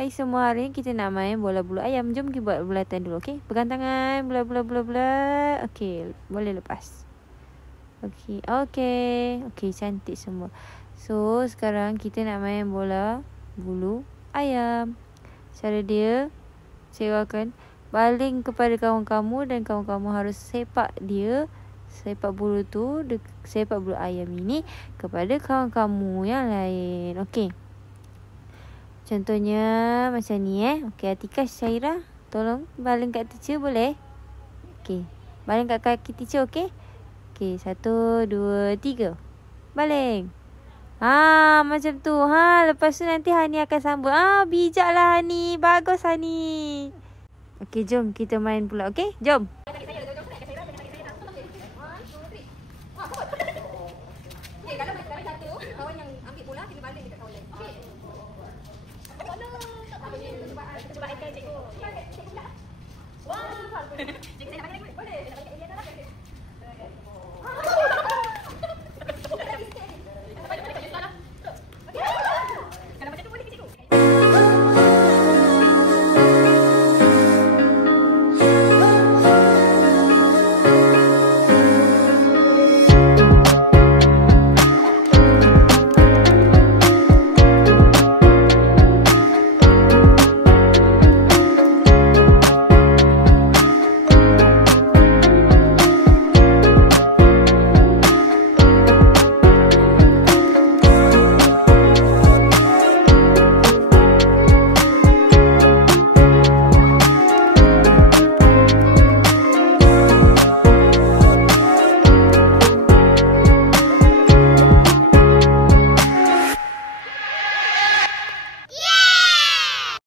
Hai, semua hari ni kita nak main bola bulu ayam. Jom kita buat bulatan dulu, okey? Pegang tangan, bola. Okey, boleh lepas. Okey, cantik semua. So, sekarang kita nak main bola bulu ayam. Cara dia, saya akan baling kepada kawan kamu dan kawan kamu harus sepak bulu tu, sepak bulu ayam ini kepada kawan kamu yang lain. Okey. Contohnya macam ni Okey, Atika, Syairah, tolong baling kat teacher boleh? Okey. Baling kat kaki teacher, okey? Okey, 1, 2, 3. Baling. Macam tu. Lepas tu nanti Hani akan sambut. Bijaklah Hani. Bagus Hani. Okey, jom kita main pula, okey? Jom.